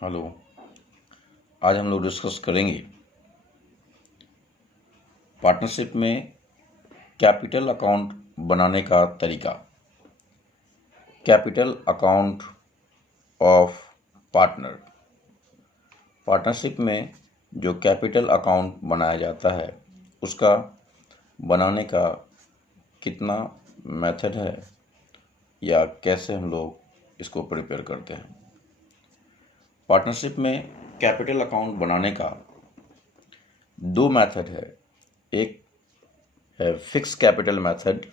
Hello. आज हम लोग डिस्कस करेंगे पार्टनरशिप में कैपिटल अकाउंट बनाने का तरीका। Capital account of partner. Partnership में जो कैपिटल अकाउंट बनाया जाता है उसका बनाने का कितना मेथड है या कैसे हम लोग इसको प्रिपेयर करते हैं। पार्टनरशिप में कैपिटल अकाउंट बनाने का दो मेथड है। एक है फिक्स्ड कैपिटल मेथड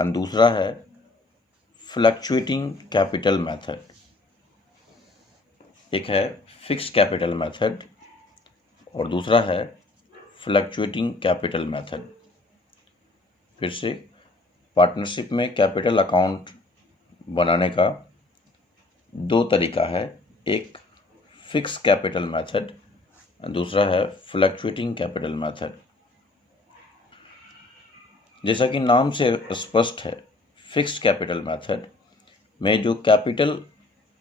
और दूसरा है फ्लक्चुएटिंग कैपिटल मेथड। एक है फिक्स्ड कैपिटल मेथड और दूसरा है फ्लक्चुएटिंग कैपिटल मेथड। फिर से, पार्टनरशिप में कैपिटल अकाउंट बनाने का दो तरीका है। एक फिक्स्ड कैपिटल मेथड और दूसरा है फ्लक्चुएटिंग कैपिटल मेथड। जैसा कि नाम से स्पष्ट है, फिक्स्ड कैपिटल मेथड में जो कैपिटल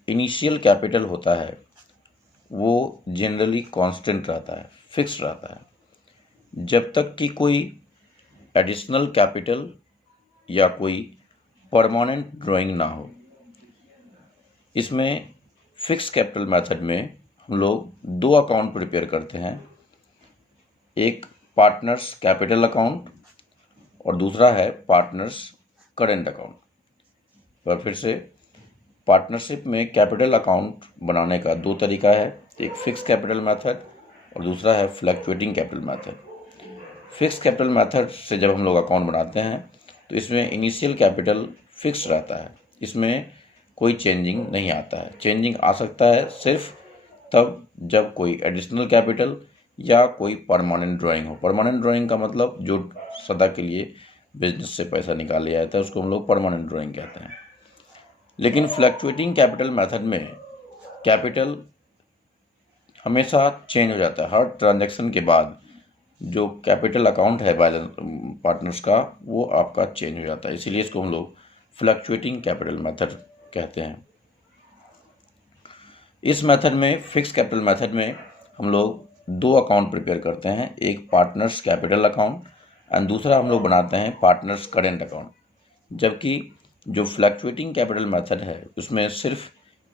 इनिशियल कैपिटल होता है वो जनरली कांस्टेंट रहता है, फिक्स्ड रहता है, जब तक कि कोई एडिशनल कैपिटल या कोई परमानेंट ड्राइंग ना हो। इसमें फिक्स्ड कैपिटल मेथड में हम लोग दो अकाउंट प्रिपेयर करते हैं। एक पार्टनर्स कैपिटल अकाउंट और दूसरा है पार्टनर्स करेंट अकाउंट। पर फिर से, पार्टनरशिप में कैपिटल अकाउंट बनाने का दो तरीका है। एक फिक्स्ड कैपिटल मेथड और दूसरा है fluctuating capital method. Fixed capital method से जब हम लोग अकाउंट बनाते हैं तो इसमें इनिशियल कैपिटल फिक्स रहता है, इसमें कोई चेंजिंग नहीं आता है। चेंजिंग आ सकता है सिर्फ तब जब कोई एडिशनल कैपिटल या कोई परमानेंट ड्राइंग हो। परमानेंट ड्राइंग का मतलब जो सदा के लिए बिजनेस से पैसा निकाल लिया जाता है उसको हम लोग परमानेंट ड्राइंग कहते हैं। लेकिन फ्लक्चुएटिंग कैपिटल मेथड में कैपिटल हमेशा चेंज हो जाता है। हर ट्रांजैक्शन के बाद जो कैपिटल अकाउंट है बैलेंस पार्टनर्स का वो आपका चेंज हो जाता है, इसीलिए इसको हम लोग फ्लक्चुएटिंग कैपिटल मेथड कहते हैं। इस मेथड में, फिक्स्ड कैपिटल मेथड में, हम लोग दो अकाउंट प्रिपेयर करते हैं। एक पार्टनर्स कैपिटल अकाउंट और दूसरा हम लोग बनाते हैं पार्टनर्स करेंट अकाउंट। जबकि जो फ्लक्चुएटिंग कैपिटल मेथड है उसमें सिर्फ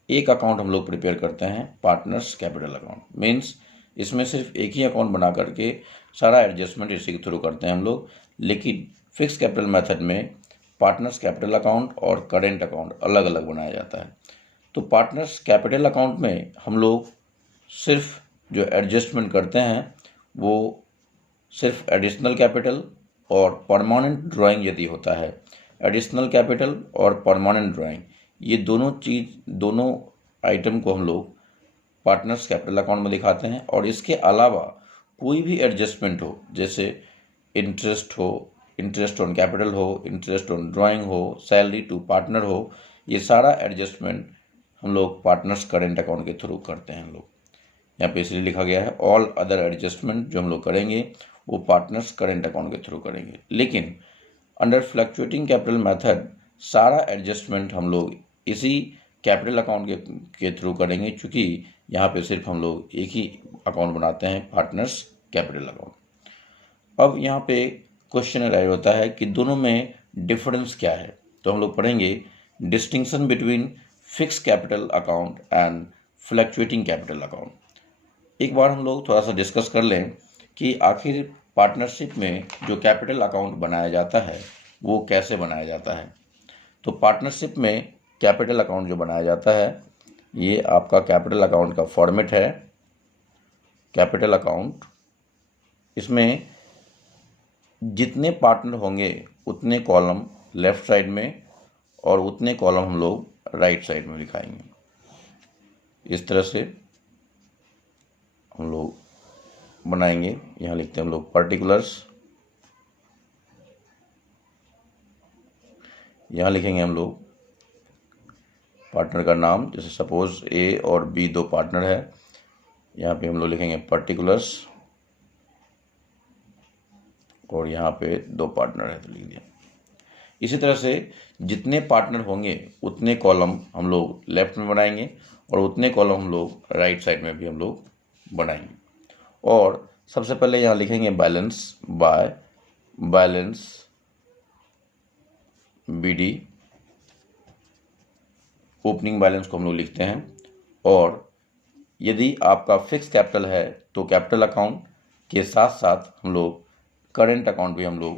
एक अकाउंट हम लोग प्रिपेयर करते हैं, पार्टनर्स कैपिटल अकाउंट। मीन्स इसमें सिर्फ एक ही अकाउंट बना करके सारा एडजस्टमेंट इसी के थ्रू करते हैं हम लोग। लेकिन फिक्स्ड कैपिटल मेथड में पार्टनर्स कैपिटल अकाउंट और करेंट अकाउंट अलग अलग बनाया जाता है। तो पार्टनर्स कैपिटल अकाउंट में हम लोग सिर्फ जो एडजस्टमेंट करते हैं वो सिर्फ एडिशनल कैपिटल और परमानेंट ड्राइंग यदि होता है, एडिशनल कैपिटल और परमानेंट ड्राइंग, ये दोनों आइटम को हम लोग पार्टनर्स कैपिटल अकाउंट में दिखाते हैं। और इसके अलावा कोई भी एडजस्टमेंट हो, जैसे इंटरेस्ट ऑन कैपिटल हो, इंटरेस्ट ऑन ड्राइंग हो, सैलरी टू पार्टनर हो, ये सारा एडजस्टमेंट हम लोग पार्टनर्स करेंट अकाउंट के थ्रू करते हैं। हम लोग यहाँ पे इसलिए लिखा गया है ऑल अदर एडजस्टमेंट जो हम लोग करेंगे वो पार्टनर्स करेंट अकाउंट के थ्रू करेंगे। लेकिन अंडर फ्लक्चुएटिंग कैपिटल मेथड सारा एडजस्टमेंट हम लोग इसी कैपिटल अकाउंट के थ्रू करेंगे, क्योंकि यहाँ पे सिर्फ हम लोग एक ही अकाउंट बनाते हैं, पार्टनर्स कैपिटल अकाउंट। अब यहाँ पे क्वेश्चन अराइज होता है कि दोनों में डिफरेंस क्या है। तो हम लोग पढ़ेंगे distinction between fixed capital account and fluctuating capital account. एक बार हम लोग थोड़ा सा डिस्कस कर लें कि आखिर पार्टनरशिप में जो कैपिटल अकाउंट बनाया जाता है वो कैसे बनाया जाता है। तो पार्टनरशिप में कैपिटल अकाउंट जो बनाया जाता है, ये आपका कैपिटल अकाउंट का फॉर्मेट है। कैपिटल अकाउंट, इसमें जितने पार्टनर होंगे उतने कॉलम लेफ्ट साइड में और उतने कॉलम हम लोग राइट साइड में लिखाएंगे। इस तरह से हम लोग बनाएंगे। यहाँ लिखते हैं हम लोग पर्टिकुलर्स, यहाँ लिखेंगे हम लोग पार्टनर का नाम, जैसे सपोज ए और बी दो पार्टनर है, यहाँ पे हम लोग लिखेंगे पर्टिकुलर्स और यहाँ पे दो पार्टनर है तो लिख दिया। इसी तरह से जितने पार्टनर होंगे उतने कॉलम हम लोग लेफ्ट में बनाएंगे और उतने कॉलम हम लोग राइट साइड में भी हम लोग बनाएंगे। और सबसे पहले यहाँ लिखेंगे balance by balance BD, opening balance को हम लोग लिखते हैं। और यदि आपका फिक्स कैपिटल है तो कैपिटल अकाउंट के साथ साथ हम लोग करेंट अकाउंट भी हम लोग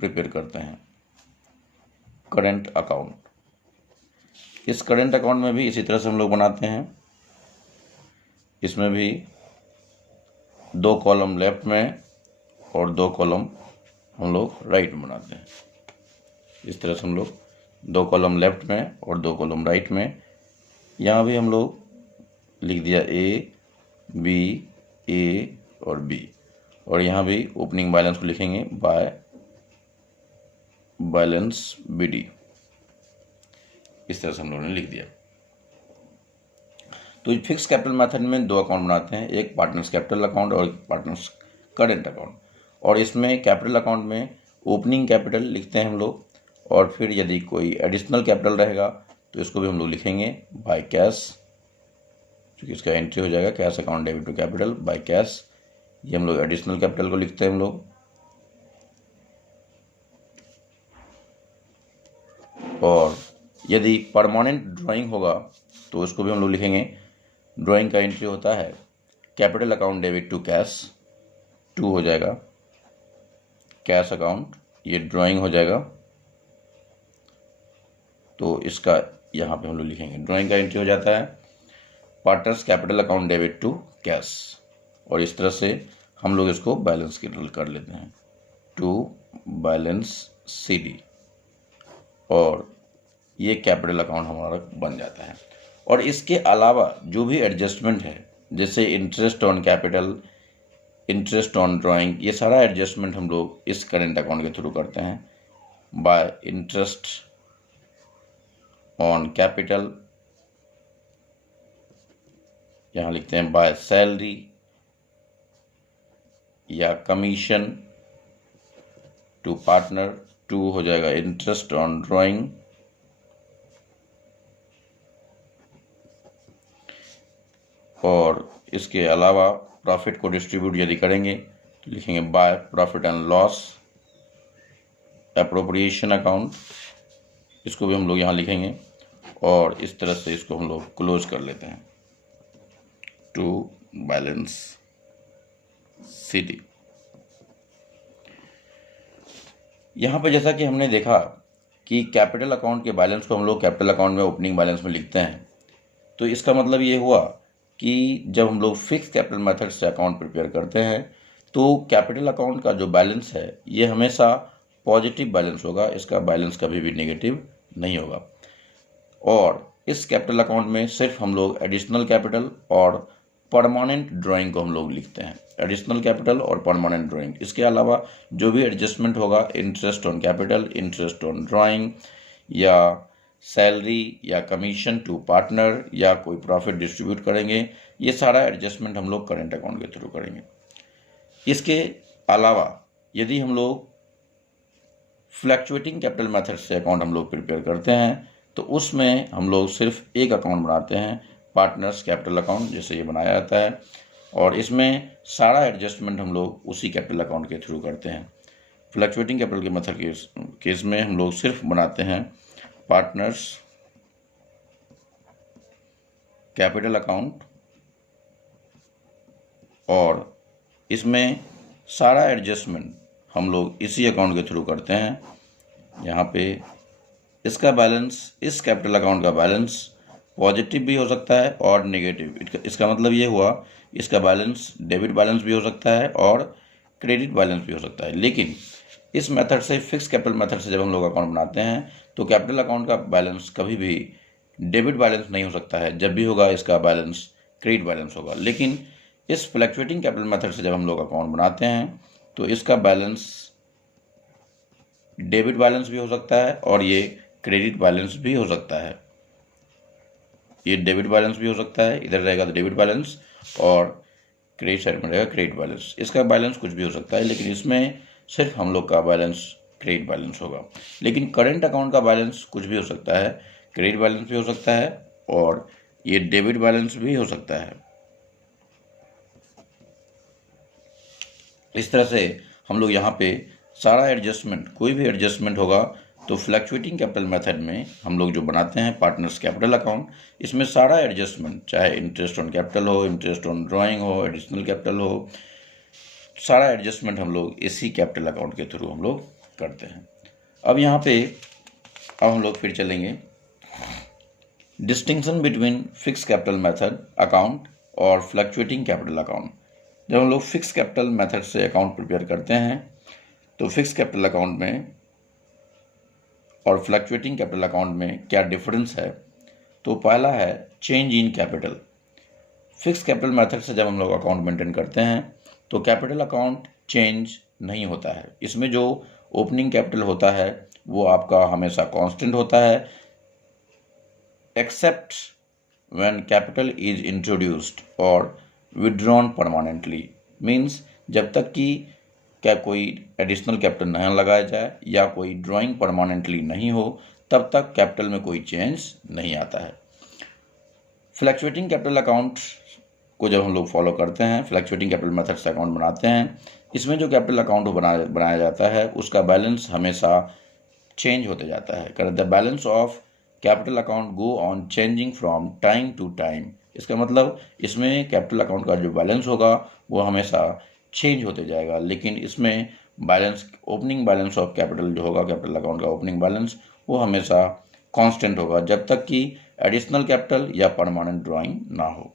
प्रिपेयर करते हैं, करेंट अकाउंट। इस करेंट अकाउंट में भी इसी तरह से हम लोग बनाते हैं। इसमें भी 2 कॉलम लेफ्ट में और 2 कॉलम हम लोग राइट में बनाते हैं। इस तरह से हम लोग 2 कॉलम लेफ्ट में और 2 कॉलम राइट में। यहाँ भी हम लोग लिख दिया A, B, A और B। और यहाँ भी ओपनिंग बैलेंस को लिखेंगे बाय बैलेंस BD। इस तरह से हम लोगों ने लिख दिया। तो फिक्स कैपिटल मेथड में 2 अकाउंट बनाते हैं, एक पार्टनर्स कैपिटल अकाउंट और एक पार्टनर्स करेंट अकाउंट। और इसमें कैपिटल अकाउंट में ओपनिंग कैपिटल लिखते हैं हम लोग, और फिर यदि कोई एडिशनल कैपिटल रहेगा तो इसको भी हम लोग लिखेंगे बाय कैश, क्योंकि इसका एंट्री हो जाएगा cash account debit to capital by cash. ये हम लोग एडिशनल कैपिटल को लिखते हैं हम लोग। और यदि परमानेंट ड्राइंग होगा तो इसको भी हम लोग लिखेंगे, ड्राइंग का एंट्री होता है capital account debit to cash, 2 हो जाएगा कैश अकाउंट, ये ड्राइंग हो जाएगा। तो इसका यहाँ पे हम लोग लिखेंगे, ड्राइंग का एंट्री हो जाता है partners capital account debit to cash. और इस तरह से हम लोग इसको बैलेंस कर लेते हैं, टू बैलेंस CD। और ये कैपिटल अकाउंट हमारा बन जाता है। और इसके अलावा जो भी एडजस्टमेंट है, जैसे interest on capital, interest on drawing, ये सारा एडजस्टमेंट हम लोग इस करेंट अकाउंट के थ्रू करते हैं। बाय इंटरेस्ट ऑन कैपिटल, यहाँ लिखते हैं बाय सैलरी या कमीशन टू पार्टनर, 2 हो जाएगा इंटरेस्ट ऑन ड्राइंग। और इसके अलावा प्रॉफिट को डिस्ट्रीब्यूट यदि करेंगे तो लिखेंगे by profit and loss appropriation account, इसको भी हम लोग यहाँ लिखेंगे। और इस तरह से इसको हम लोग क्लोज कर लेते हैं, टू बैलेंस CD। यहाँ पर जैसा कि हमने देखा कि कैपिटल अकाउंट के बैलेंस को हम लोग कैपिटल अकाउंट में ओपनिंग बैलेंस में लिखते हैं, तो इसका मतलब ये हुआ कि जब हम लोग फिक्स कैपिटल मेथड से अकाउंट प्रिपेयर करते हैं तो कैपिटल अकाउंट का जो बैलेंस है ये हमेशा पॉजिटिव बैलेंस होगा, इसका बैलेंस कभी भी नेगेटिव नहीं होगा। और इस कैपिटल अकाउंट में सिर्फ हम लोग एडिशनल कैपिटल और परमानेंट ड्राइंग को हम लोग लिखते हैं, एडिशनल कैपिटल और परमानेंट ड्राइंग। इसके अलावा जो भी एडजस्टमेंट होगा, interest on capital, interest on drawing या सैलरी या कमीशन टू पार्टनर या कोई प्रॉफिट डिस्ट्रीब्यूट करेंगे, ये सारा एडजस्टमेंट हम लोग करेंट अकाउंट के थ्रू करेंगे। इसके अलावा यदि हम लोग फ्लैक्चुएटिंग कैपिटल मेथड से अकाउंट हम लोग प्रिपेयर करते हैं तो उसमें हम लोग सिर्फ एक अकाउंट बनाते हैं, पार्टनर्स कैपिटल अकाउंट, जैसे ये बनाया जाता है। और इसमें सारा एडजस्टमेंट हम लोग उसी कैपिटल अकाउंट के थ्रू करते हैं। फ्लैक्चुएटिंग कैपिटल के मेथड के केस में हम लोग सिर्फ बनाते हैं पार्टनर्स कैपिटल अकाउंट, और इसमें सारा एडजस्टमेंट हम लोग इसी अकाउंट के थ्रू करते हैं। यहाँ पे इसका बैलेंस, इस कैपिटल अकाउंट का बैलेंस पॉजिटिव भी हो सकता है और नेगेटिव। इसका मतलब ये हुआ इसका बैलेंस डेबिट बैलेंस भी हो सकता है और क्रेडिट बैलेंस भी हो सकता है। लेकिन इस मेथड से, फिक्स कैपिटल मेथड से जब हम लोग अकाउंट बनाते हैं तो कैपिटल अकाउंट का बैलेंस कभी भी डेबिट बैलेंस नहीं हो सकता है, जब भी होगा इसका बैलेंस क्रेडिट बैलेंस होगा। लेकिन इस फ्लैक्चुएटिंग कैपिटल मेथड से जब हम लोग अकाउंट बनाते हैं तो इसका बैलेंस डेबिट बैलेंस भी हो सकता है और ये क्रेडिट बैलेंस भी हो सकता है। ये डेबिट बैलेंस भी हो सकता है, इधर रहेगा तो डेबिट बैलेंस और क्रेडिट साइड में रहेगा क्रेडिट बैलेंस। इसका बैलेंस कुछ भी हो सकता है, लेकिन इसमें सिर्फ हम लोग का बैलेंस क्रेडिट बैलेंस होगा। लेकिन करेंट अकाउंट का बैलेंस कुछ भी हो सकता है, क्रेडिट बैलेंस भी हो सकता है और ये डेबिट बैलेंस भी हो सकता है। इस तरह से हम लोग यहाँ पे सारा एडजस्टमेंट, कोई भी एडजस्टमेंट होगा तो फ्लैक्चुएटिंग कैपिटल मेथड में हम लोग जो बनाते हैं पार्टनर्स कैपिटल अकाउंट, इसमें सारा एडजस्टमेंट, चाहे इंटरेस्ट ऑन कैपिटल हो, इंटरेस्ट ऑन ड्राइंग हो, एडिशनल कैपिटल हो, सारा एडजस्टमेंट हम लोग इसी कैपिटल अकाउंट के थ्रू हम लोग करते हैं। अब यहाँ पे अब हम लोग फिर चलेंगे distinction between fix capital method account और फ्लक्चुएटिंग कैपिटल अकाउंट। जब हम लोग फिक्स कैपिटल मेथड से अकाउंट प्रिपेयर करते हैं तो फिक्स कैपिटल अकाउंट में और फ्लक्चुएटिंग कैपिटल अकाउंट में क्या डिफरेंस है? तो पहला है change in capital. Fix capital method से जब हम लोग अकाउंट मेंटेन करते हैं तो कैपिटल अकाउंट चेंज नहीं होता है। इसमें जो ओपनिंग कैपिटल होता है वो आपका हमेशा कांस्टेंट होता है, except when capital is introduced और विड्रॉन परमानेंटली। मीन्स जब तक कि क्या कोई एडिशनल कैपिटल नहीं लगाया जाए या कोई ड्राइंग परमानेंटली नहीं हो, तब तक कैपिटल में कोई चेंज नहीं आता है। फ्लक्चुएटिंग कैपिटल अकाउंट को जब हम लोग फॉलो करते हैं, फ्लक्चुएटिंग कैपिटल मेथड से अकाउंट बनाते हैं, इसमें जो कैपिटल अकाउंट बनाया जाता है उसका बैलेंस हमेशा चेंज होते जाता है। The balance of capital account go on changing from time to time. इसका मतलब इसमें कैपिटल अकाउंट का जो बैलेंस होगा वो हमेशा चेंज होते जाएगा, लेकिन इसमें balance, opening balance of capital जो होगा, कैपिटल अकाउंट का ओपनिंग बैलेंस, वो हमेशा कांस्टेंट होगा जब तक कि एडिशनल कैपिटल या परमानेंट ड्राइंग ना हो।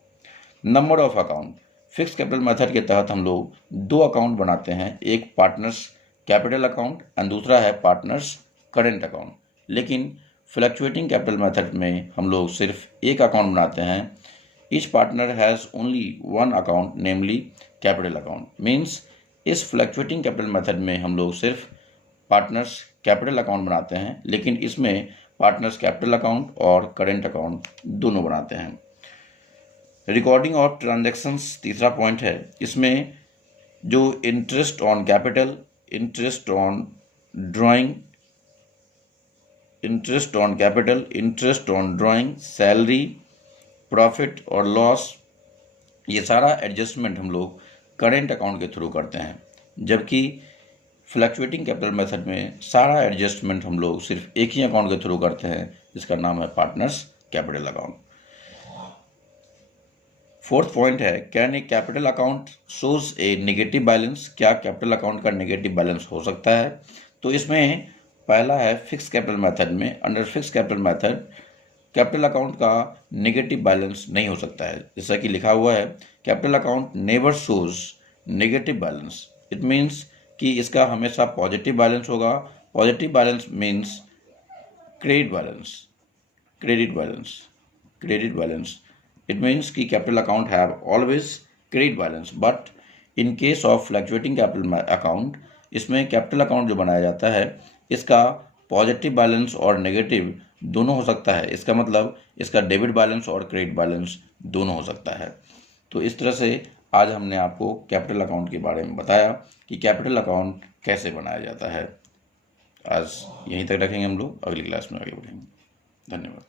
Number of account, fix capital method के तहत हम लोग दो अकाउंट बनाते हैं, एक पार्टनर्स कैपिटल अकाउंट एंड दूसरा है पार्टनर्स करेंट अकाउंट। लेकिन फ्लक्चुएटिंग कैपिटल मेथड में हम लोग सिर्फ एक अकाउंट बनाते हैं। Each partner has only one account, namely capital account. Means इस फ्लक्चुएटिंग कैपिटल मेथड में हम लोग सिर्फ पार्टनर्स कैपिटल अकाउंट बनाते हैं, लेकिन इसमें पार्टनर्स कैपिटल अकाउंट और करेंट अकाउंट दोनों बनाते हैं। रिकॉर्डिंग ऑफ ट्रांजैक्शंस तीसरा पॉइंट है। इसमें जो interest on capital, interest on drawing, interest on capital, interest on drawing, salary, profit और लॉस, ये सारा एडजस्टमेंट हम लोग करेंट अकाउंट के थ्रू करते हैं, जबकि फ्लक्चुएटिंग कैपिटल मेथड में सारा एडजस्टमेंट हम लोग सिर्फ एक ही अकाउंट के थ्रू करते हैं, जिसका नाम है partners capital account. Fourth point है, can a capital account shows a negative balance? क्या कैपिटल अकाउंट का नेगेटिव बैलेंस हो सकता है? तो इसमें पहला है फिक्स कैपिटल मेथड में, under fix capital method capital account का नेगेटिव बैलेंस नहीं हो सकता है। जैसा कि लिखा हुआ है, capital account never shows negative balance. It means कि इसका हमेशा पॉजिटिव बैलेंस होगा। Positive balance means credit balance, credit balance, credit balance. It means कि capital account have always credit balance, but in case of fluctuating capital account, इसमें capital account जो बनाया जाता है इसका पॉजिटिव बैलेंस और नेगेटिव दोनों हो सकता है। इसका मतलब इसका डेबिट बैलेंस और क्रेडिट बैलेंस दोनों हो सकता है। तो इस तरह से आज हमने आपको कैपिटल अकाउंट के बारे में बताया कि कैपिटल अकाउंट कैसे बनाया जाता है। आज यहीं तक रखेंगे हम लोग, अगली क्लास में आगे बढ़ेंगे। धन्यवाद।